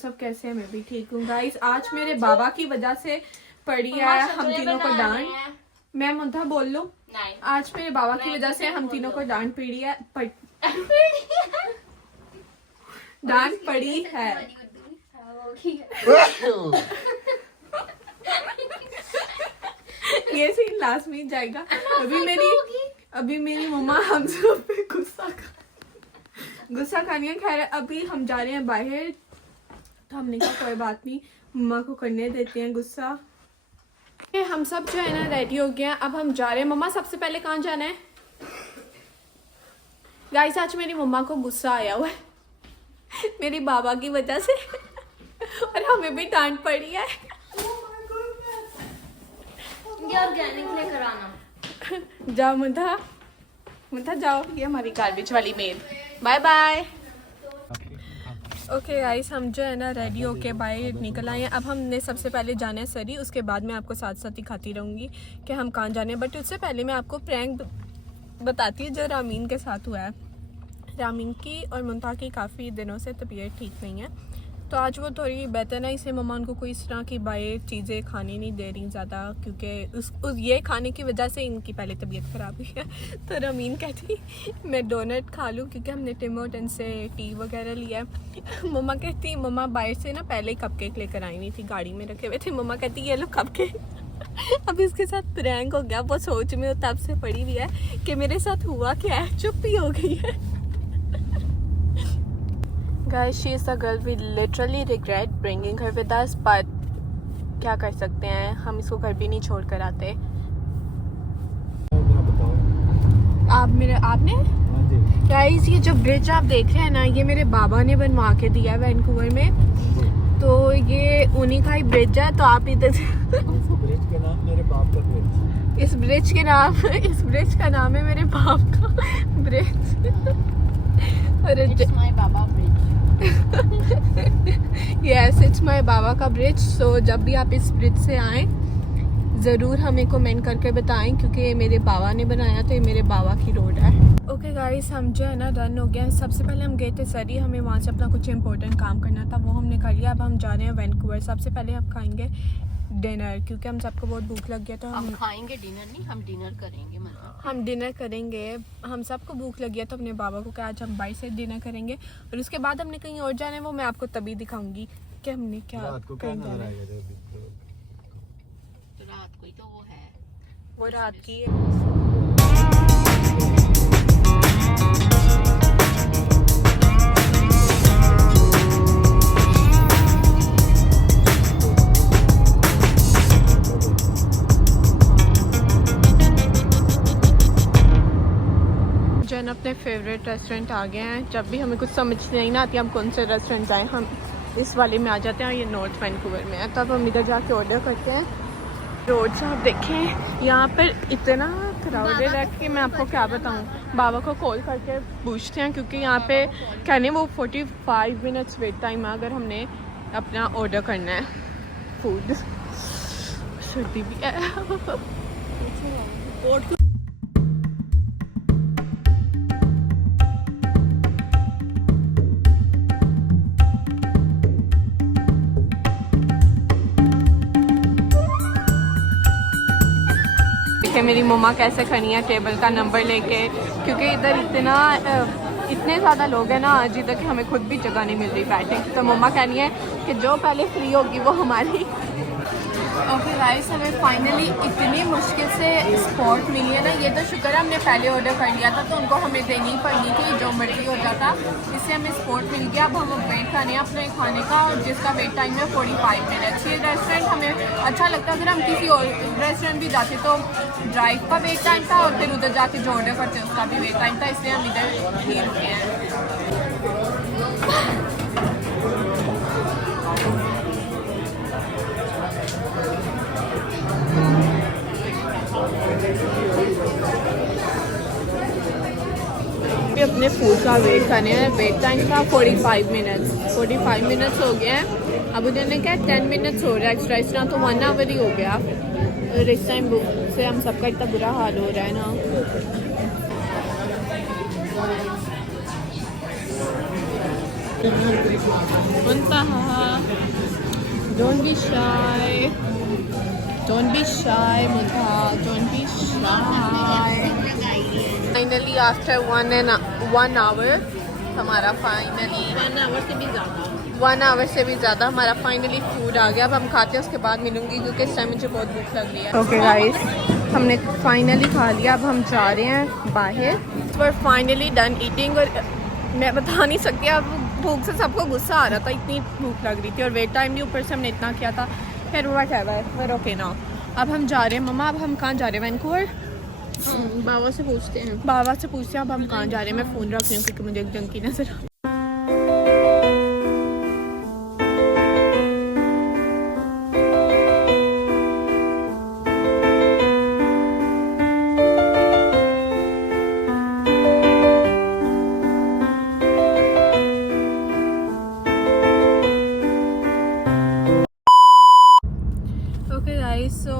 सब कैसे हैं? मैं भी ठीक हूँ गाइस। आज मेरे बाबा की वजह से पड़ी है हम तीनों को डांट। मैं मुद्दा बोल लूं? आज मेरे बाबा की वजह से हम तीनों को डांट पड़ी है डांट पड़ी है। ये सीन लास्ट में जाएगा। अभी मेरी मम्मा हम सब पे गुस्सा खानी है। खैर अभी हम जा रहे हैं बाहर, तो हमने कहा कोई बात नहीं, मम्मा को करने देते हैं गुस्सा। हम सब जो है ना रेडी हो गए हैं, अब हम जा रहे हैं। मम्मा सबसे पहले कहाँ जाना है? गाइस आज मेरी मम्मा को गुस्सा आया हुआ है मेरी बाबा की वजह से और हमें भी डांट पड़ी है। ऑर्गेनिक लेकर आना। जाओ मुद्दा जाओ, ये हमारी गार्बेज वाली mail. Bye bye. Okay guys, हम जो है ना रेडी होके बाहर निकल आए हैं। अब हमने सबसे पहले जाना है सरी, उसके बाद मैं आपको साथ साथ दिखाती रहूँगी कि हम कहाँ जाने हैं। बट उससे पहले मैं आपको प्रैंक बताती हूँ जो रामीन के साथ हुआ है। रामीन की और मुंता की काफ़ी दिनों से तबीयत ठीक नहीं है, तो आज वो थोड़ी बेहतर है। इसलिए मम्मा उनको कोई इस तरह की बाहर चीज़ें खाने नहीं दे रही ज़्यादा, क्योंकि ये खाने की वजह से इनकी पहले तबीयत ख़राब हुई है। तो रमीन कहती मैं डोनट खा लूँ, क्योंकि हमने टिम हॉर्टन्स से टी वगैरह लिया है। मम्मा कहती, मम्मा बाहर से ना पहले ही कपकेक लेकर आई नहीं थी, गाड़ी में रखे हुए थे। मम्मा कहती ये लो कपकेक। अब इसके साथ प्रैंक हो गया। वो सोच में तब से पड़ी हुई है कि मेरे साथ हुआ क्या है, चुप ही हो गई है। Guys, she is the girl we literally regret bringing her with us, but क्या कर सकते हैं, हम इसको घर भी नहीं छोड़ कर आते। आपने गाइस ये जो ब्रिज आप देख रहे हैं ना, ये मेरे बाबा ने बनवा के दिया है वैंकूवर में। तो ये उन्हीं का ही ब्रिज है। तो आप इधर ब्रिज का नाम मेरे बाप का ब्रिज। इस ब्रिज का नाम है मेरे बाप का bridge. It's my baba bridge. Yes, it's my बाबा का ब्रिज। सो जब भी आप इस ब्रिज से आएँ ज़रूर हमें कमेंट करके बताएं, क्योंकि ये मेरे बाबा ने बनाया, तो ये मेरे बाबा की रोड है। ओके गाइस, हम जो है ना रन हो गए हैं। सबसे पहले हम गए थे सरी, हमें वहाँ से अपना कुछ इंपॉर्टेंट काम करना था, वो हमने कर लिया। अब हम जा रहे हैं वैंकूवर। सबसे पहले हम खाएंगे डिनर, क्योंकि हम सबको बहुत भूख लग गया। तो हम खाएंगे डिनर नहीं, हम डिनर करेंगे। मतलब हम डिनर करेंगे। हम सबको भूख लग गया, तो अपने बाबा को कहा आज हम बाइक से डिनर करेंगे, और उसके बाद हमने कहीं और जाना है। वो मैं आपको तभी दिखाऊंगी कि हमने क्या कहीं जाना है। तो रात को ही तो वो है, वो रात की है। जन अपने फेवरेट रेस्टोरेंट आ गए हैं। जब भी हमें कुछ समझ नहीं ना आती हम कौन से रेस्टोरेंट जाएं, हम इस वाले में आ जाते हैं। ये नॉर्थ वैंकूवर में है, तब हम इधर जाके ऑर्डर करते हैं। रोड से आप देखें, यहाँ पर इतना क्राउडेड है कि मैं आपको क्या बताऊँ। बाबा को कॉल करके पूछते हैं, क्योंकि यहाँ पे कहने वो 45 मिनट्स वेट टाइम है अगर हमने अपना ऑर्डर करना है फूड। सर्दी भी है। मेरी मम्मा कैसे खड़ी है टेबल का नंबर लेके, क्योंकि इधर इतने ज़्यादा लोग हैं ना आज इधर कि हमें खुद भी जगह नहीं मिल रही बैठने की। तो मम्मा कहनी है कि जो पहले फ्री होगी वो हमारी। ओके गाइस, हमें फाइनली इतनी मुश्किल से स्पॉट मिली है ना। ये तो शुक्र है हमने पहले ऑर्डर कर लिया था, तो उनको हमें देनी पड़नी थी जो मर्जी हो जाता, इससे हमें स्पॉट मिल गया। अब हम वेट करने अपने खाने का, जिसका वेट टाइम है 45 मिनट्स। ये रेस्टोरेंट हमें अच्छा लगता है। अगर हम किसी और रेस्टोरेंट भी जाते तो ड्राइव का वेट टाइम था, और फिर उधर जाके जो ऑर्डर करते उसका भी वेट टाइम था, इसलिए हम इधर ही रुके हैं। अपने फूड का वेट करने हैं। वेट टाइम था 45 मिनट्स हो गए हैं। अब उधर ने क्या 10 मिनट्स हो रहा है एक्स्ट्रा, इस तरह तो 1 आवर ही हो गया। और इस टाइम से हम सबका इतना बुरा हाल हो रहा है ना। Muntaha, don't be shy. Don't be shy, Muntaha. Don't be shy. Finally, after 1 hour, हमारा फाइनली 1 आवर से भी ज़्यादा 1 आवर से भी ज़्यादा हमारा फाइनली फूड आ गया। अब हम खाते हैं, उसके बाद मिलूंगी क्योंकि इस टाइम मुझे बहुत भूख लग रही है। ओके गाइस, हमने फाइनली खा लिया। अब हम जा रहे हैं बाहर। पर फाइनली डन ईटिंग। और मैं बता नहीं सकती, अब भूख से सबको गुस्सा आ रहा था, इतनी भूख लग रही थी। और वेट टाइम भी ऊपर से हमने इतना किया था। फिर वो क्या है, फिर ओके ना। अब हम जा रहे हैं मम्मा। अब हम कहाँ जा रहे हैं? वैंकूवर। बाबा से पूछते हैं। बाबा से पूछते हैं अब हम कहाँ जा रहे हैं। मैं फ़ोन रख रही हूँ क्योंकि मुझे एक जंकी नजर आ। ओके गाइस, सो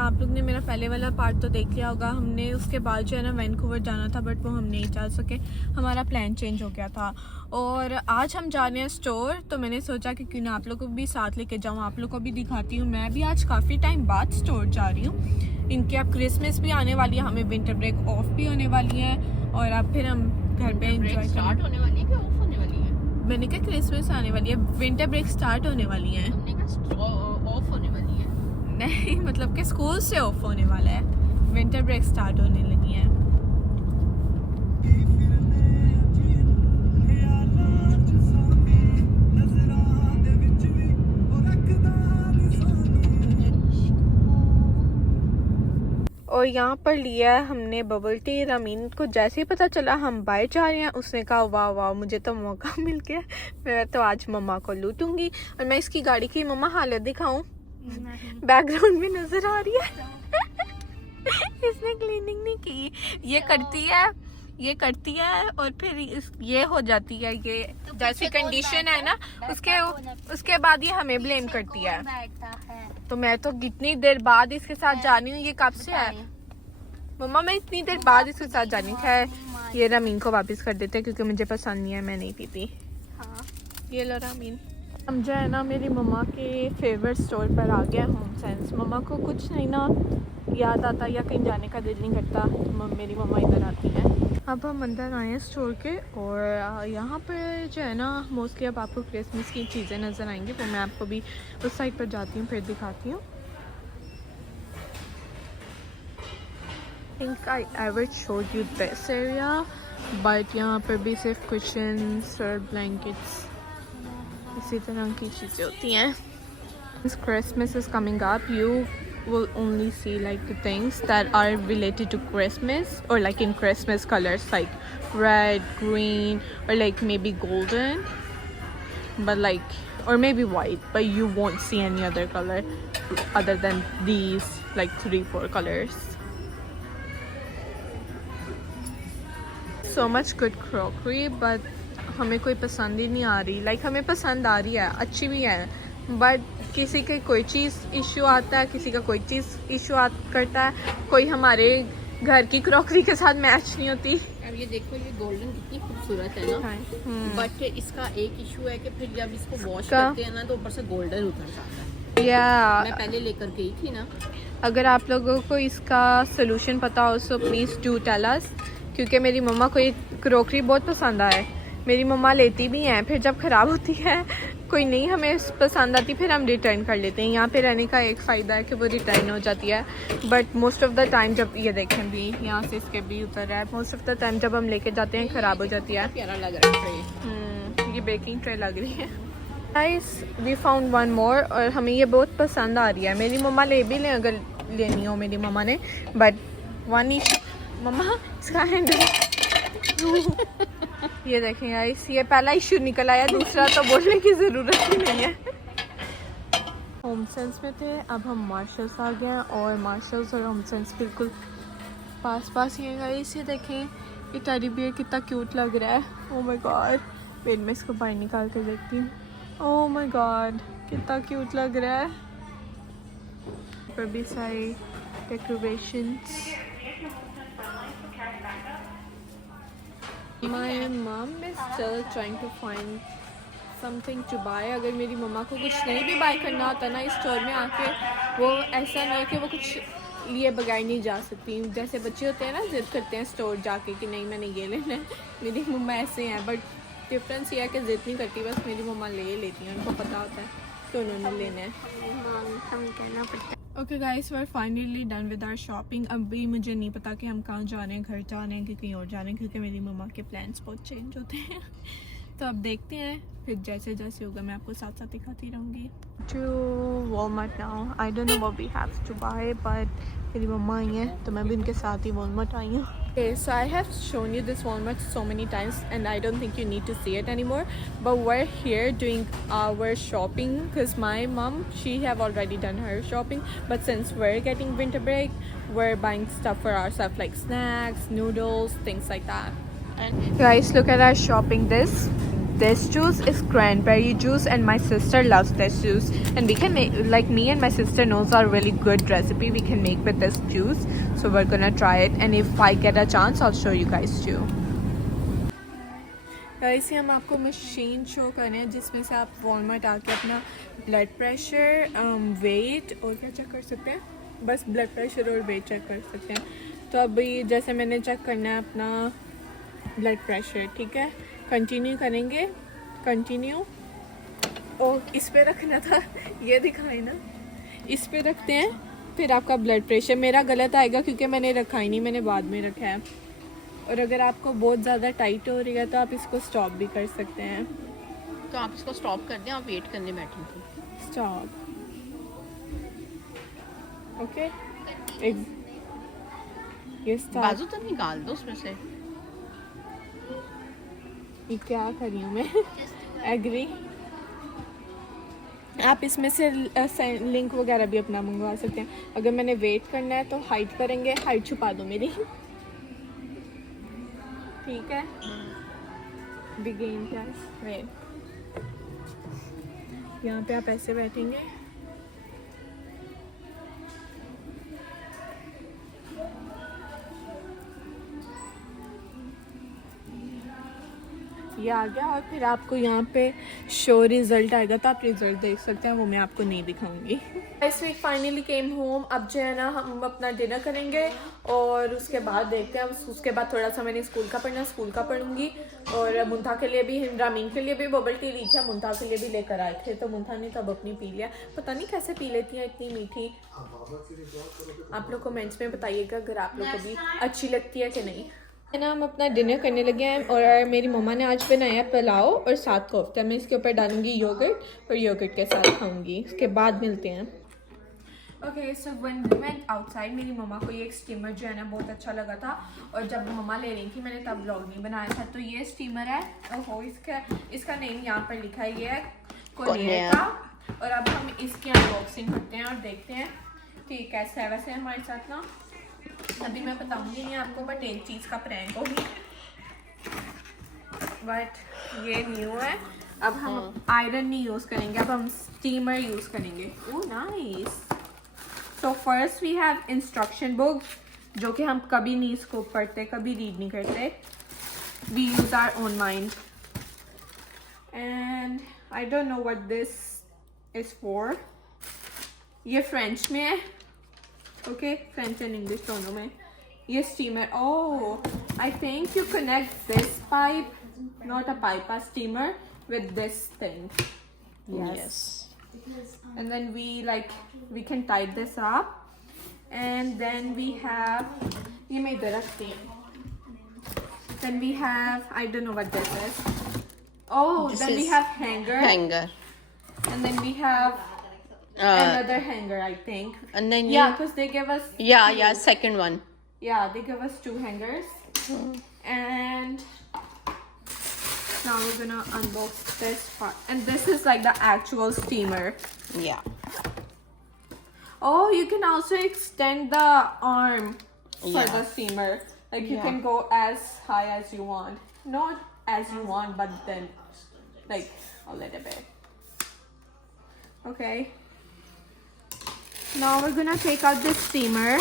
आप लोग ने मेरा पहले वाला पार्ट तो देख लिया होगा। हमने उसके बाद जो है ना वैंकूवर जाना था, बट वो हम नहीं जा सके। हमारा प्लान चेंज हो गया था। और आज हम जा रहे हैं स्टोर। तो मैंने सोचा कि क्यों ना आप लोग को भी साथ लेके जाऊँ, आप लोग को भी दिखाती हूँ। मैं भी आज काफ़ी टाइम बाद स्टोर जा रही हूँ। इनके अब क्रिसमस भी आने वाली है, हमें विंटर ब्रेक ऑफ भी होने वाली है। और अब फिर हम घर पे एंजॉय स्टार्ट होने वाली है कि ऑफ होने वाली है? मैंने कहा क्रिसमस आने वाली है, विंटर ब्रेक स्टार्ट होने वाली है। हमने कहा ऑफ होने वाली है। नहीं, मतलब कि स्कूल से ऑफ होने वाला है, विंटर ब्रेक स्टार्ट होने लगी है। और यहाँ पर लिया है हमने बबल टी। रमीन को जैसे ही पता चला हम बाहर जा रहे हैं, उसने कहा वाह वाह मुझे तो मौका मिल गया, मैं तो आज मम्मा को लूटूंगी। और मैं इसकी गाड़ी की मम्मा हालत दिखाऊं, बैकग्राउंड में नजर आ रही है। इसने क्लीनिंग नहीं की। ये करती है और फिर ये हो जाती है। ये जैसी कंडीशन है ना, उसके बाद ये हमें ब्लेम करती है। तो मैं तो कितनी देर बाद इसके साथ जानी हूँ। ये कब से है मम्मा? मैं इतनी देर बाद इसके साथ जानी है। ये रमीन को वापस कर देते हैं क्योंकि मुझे पसंद नहीं है, मैं नहीं पीती। हाँ, ये लो रमीन। हम जो है ना मेरी मम्मा के फेवरेट स्टोर पर आ गया, होम सेंस। मम्मा को कुछ नहीं ना याद आता या कहीं जाने का दिल नहीं करता, तो मेरी मम्मा इधर आती है। अब हम अंदर आए हैं स्टोर के। और यहाँ पर जो है ना मोस्टली अब आपको क्रिसमस की चीज़ें नज़र आएंगी। वो मैं आपको भी उस साइड पर जाती हूँ फिर दिखाती हूँ। Think I ever showed you this area, but यहाँ पर भी सिर्फ कुशन्स और ब्लैंकेट्स इसी तरह की चीज़ें होती हैं। Christmas is coming up, you will only see like the things that are related to Christmas or like in Christmas colors like red, green, or like maybe golden, but like or maybe white, but you won't see any other color other than these like 3-4 colors. So much good crockery, but हमें कोई पसंद ही नहीं आ रही। Like हमें पसंद आ रही है, अच्छी भी है, बट किसी के कोई चीज़ इशू आता है, किसी का कोई चीज़ इशू करता है, कोई हमारे घर की क्रॉकरी के साथ मैच नहीं होती। अब ये देखो, ये गोल्डन कितनी खूबसूरत है ना, बट इसका एक इशू है कि फिर जब इसको वॉश करते हैं ना तो ऊपर से गोल्डन उतर जाता है। या मैं पहले लेकर गई थी ना। अगर आप लोगों को इसका सोल्यूशन पता हो so please do tell us, क्योंकि मेरी मम्मा को ये क्रॉकरी बहुत पसंद आए। मेरी मम्मा लेती भी हैं, फिर जब ख़राब होती है, कोई नहीं हमें पसंद आती, फिर हम रिटर्न कर लेते हैं। यहाँ पे रहने का एक फ़ायदा है कि वो रिटर्न हो जाती है, but most of the time जब ये देखें भी यहाँ से इसके भी उतर रहा है, मोस्ट ऑफ द टाइम जब हम लेके जाते हैं ख़राब हो जाती है। प्यारा लग रहा है ये बेकिंग ट्रे लग रही है। Guys we found one more, और हमें ये बहुत पसंद आ रही है। मेरी मम्मा ले भी लें अगर लेनी हो मेरी मम्मा ने, बट वन इशू मम्मा इसका हैंडल ये देखें गाइस, ये पहला इशू निकल आया, दूसरा तो बोलने की ज़रूरत ही नहीं है। होम सेंस में थे, अब हम मार्शल्स आ गए हैं, और मार्शल्स और होम सेंस बिल्कुल पास पास ही है गाइस। ये देखें, ये टेडी बियर कितना क्यूट लग रहा है। ओह माय गॉड, वेट मैं इसको बाहर निकाल कर देखती हूँ। ओह माय गॉड, कितना क्यूट लग रहा है। पर भी सारी decorations. My mom is still trying to find something to buy. अगर मेरी मम्मा को कुछ नहीं भी बाय करना होता ना इस स्टोर में आके, वो ऐसा नहीं है कि वो कुछ लिए बगैर नहीं जा सकती। जैसे बच्चे होते हैं ना, जिद करते हैं स्टोर जाके कि नहीं मैंने ये लेना है, मेरी मम्मा ऐसे हैं। बट डिफरेंस ये है कि जिद नहीं करती, बस मेरी मम्मा ले लेती हैं, उनको पता होता है कि उन्होंने लेना है। हम कहना पड़ता है। Okay guys, we are finally done with our shopping. अभी मुझे नहीं पता कि हम कहाँ जा रहे हैं, घर जा रहे हैं कि कहीं और जा रहे हैं, क्योंकि मेरी मम्मा के प्लान्स बहुत चेंज होते हैं। तो अब देखते हैं, फिर जैसे जैसे होगा मैं आपको साथ साथ दिखाती रहूँगी। To Walmart now, I don't know what we have to buy, but मेरी मम्मा आई हैं तो मैं भी उनके साथ ही वॉलमार्ट आई हूँ। Okay, so I have shown you this Walmart so many times and I don't think you need to see it anymore, but we're here doing our shopping because my mom, she have already done her shopping, but since we're getting winter break, we're buying stuff for ourselves like snacks, noodles, things like that. And guys, look at our shopping. This juice is cranberry juice and my sister loves this juice, and we can make, like me and my sister knows a really good recipe we can make with this juice, so we're gonna try it, and if I get a chance I'll show you guys too. guys, हम आपको machine show कर रहे हैं जिसमें से आप Walmart आके अपना ब्लड प्रेशर, वेट और क्या चेक कर सकते हैं, बस ब्लड प्रेशर और वेट चेक कर सकते हैं। तो अभी जैसे मैंने चेक करना है अपना ब्लड प्रेशर, ठीक है, कंटिन्यू करेंगे, कंटिन्यू। और इस पे रखना था, ये दिखाई ना, इस पे रखते हैं, फिर आपका ब्लड प्रेशर। मेरा गलत आएगा क्योंकि मैंने रखा ही नहीं, मैंने बाद में रखा है। और अगर आपको बहुत ज़्यादा टाइट हो रही है तो आप इसको स्टॉप भी कर सकते हैं। तो आप इसको स्टॉप कर दें, आप वेट करने बैठेंगे। Stop, okay. एक ये स्टॉप, बाजू तो निकाल दो उसमें से। ये क्या कर रही हूँ मैं? एग्री। आप इसमें से लिंक वगैरह भी अपना मंगवा सकते हैं। अगर मैंने वेट करना है तो हाइट करेंगे, हाइट छुपा दो मेरी, ठीक है। बिगिन क्लास, वेट, यहाँ पे आप ऐसे बैठेंगे, ये आ गया। और फिर आपको यहाँ पे शो रिज़ल्ट आएगा, तो आप रिज़ल्ट देख सकते हैं, वो मैं आपको नहीं दिखाऊंगी। इस वीक फाइनली केम होम। अब जो है ना हम अपना डिनर करेंगे और उसके बाद देखते हैं। उसके बाद थोड़ा सा मैंने स्कूल का पढ़ना, स्कूल का पढ़ूंगी। और मुंथा के लिए भी, रामीन के लिए भी बबल टी ली थी, मुंथा के लिए भी लेकर आए थे, तो मुंथा ने तब अपनी पी लिया। पता नहीं कैसे पी लेती हैं इतनी मीठी। आप लोग कमेंट्स में बताइएगा अगर आप लोग को भी अच्छी लगती है कि नहीं। है ना, हम अपना डिनर करने लगे हैं और मेरी मम्मा ने आज बनाया पुलाव और साथ कोफ्ता। मैं इसके ऊपर डालूंगी योगर्ट और योगर्ट के साथ खाऊंगी। इसके बाद मिलते हैं। Okay, so when we went outside, मेरी मम्मा को ये एक स्टीमर जो है ना बहुत अच्छा लगा था, और जब मम्मा ले रही थी मैंने तब व्लॉग नहीं बनाया था। तो ये स्टीमर है, ओहो, इसका नेम यहाँ पर लिखा है, ये है कोरियर का। और अब हम इसकी अनबॉक्सिंग करते हैं और देखते हैं कि कैसा है। वैसे हमारे साथ ना अभी मैं बताऊंगी नहीं आपको, बट एक चीज़ का प्रैंक होगी, बट ये न्यू है। अब हम आयरन नहीं यूज़ करेंगे, अब हम स्टीमर यूज़ करेंगे। Oh nice. So first we have instruction book, जो कि हम कभी नहीं इसको पढ़ते, कभी रीड नहीं करते। We use our own mind and I don't know what this is for. ये फ्रेंच में है, ओके, फ्रेंच एंड इंग्लिश दोनों में। ये steamer, oh I think you connect this pipe, not a pipe, a steamer with this thing. Yes. And then we can tie this up, and then we have, ये मैं इधर रखती हूँ। Then we have, I don't know what this is. Oh, this then we have hanger. And then we have another hanger, I think. And then yeah, because they give us yeah, second one. Yeah, they give us 2 hangers. And now we're gonna unbox this part, and this is like the actual steamer. Yeah. Oh, you can also extend the arm for the steamer. Like you can go as high as you want. Not as you want, but then like a little bit. Okay. Now we're gonna take out the steamer.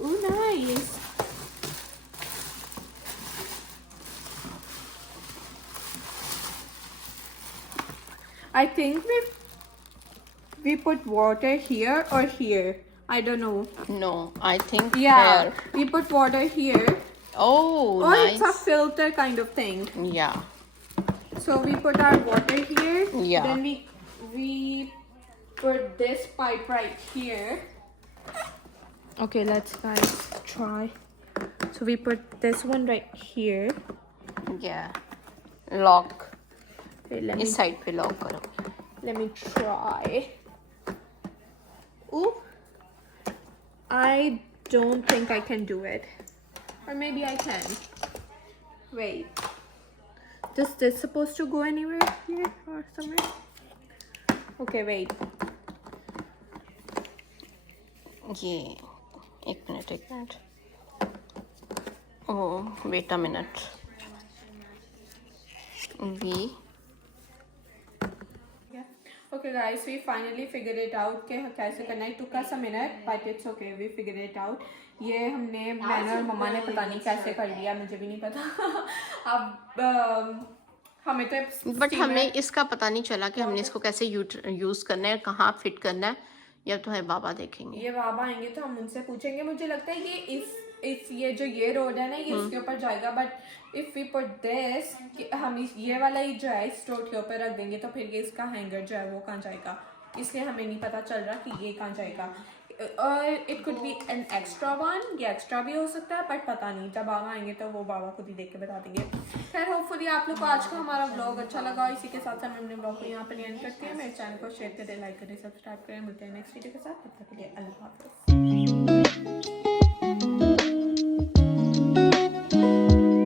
Ooh, nice. I think we put water here or here. I don't know. No, I think Yeah, here. we put water here. Oh, Or nice. it's a filter kind of thing. Yeah. So we put our water here. Yeah. Then we put this pipe right here. Okay, let's guys try. So we put this one right here. Yeah. Lock. Wait, let इस side पे lock करो. me try. Ooh. I don't think I can do it. Or maybe I can. Wait. Is this supposed to go anywhere here or somewhere? Okay, wait. ये एक minute. Oh, wait a minute. Okay guys, we finally figured it out कि कैसे करना है. Took us a minute, but it's okay. We figured it out. ये मैंने और मम्मा ने पता नहीं कैसे कर लिया, मुझे भी नहीं पता. अब हमें तो बट हमें इसका पता नहीं चला कि हमने इसको कैसे यूज करना है, कहाँ फिट करना है. या तो है बाबा देखेंगे. ये बाबा आएंगे तो हम उनसे पूछेंगे. मुझे लगता है कि इस ये जो ये रोड है ना, ये इसके ऊपर जाएगा. But if we put this, हम ये वाला ही जो है इस रोड के ऊपर रख देंगे तो फिर ये इसका हैंगर जो है वो कहाँ जाएगा. इसलिए हमें नहीं पता चल रहा कि ये कहाँ जाएगा. और it could be an extra one, ये एक्स्ट्रा भी हो सकता है बट पता नहीं. जब बाबा आएंगे तो वो बाबा खुद ही देख के बता देंगे. खैर होपफुली आप लोग को आज का हमारा व्लॉग अच्छा लगा. इसी के साथ हम अपने व्लॉग को यहाँ पर एंड करते हैं. मेरे चैनल को शेयर करें, लाइक करें, सब्सक्राइब करें. मिलते हैं नेक्स्ट वीडियो के साथ. तब तक के लिए अल्लाह हाफ़िज़.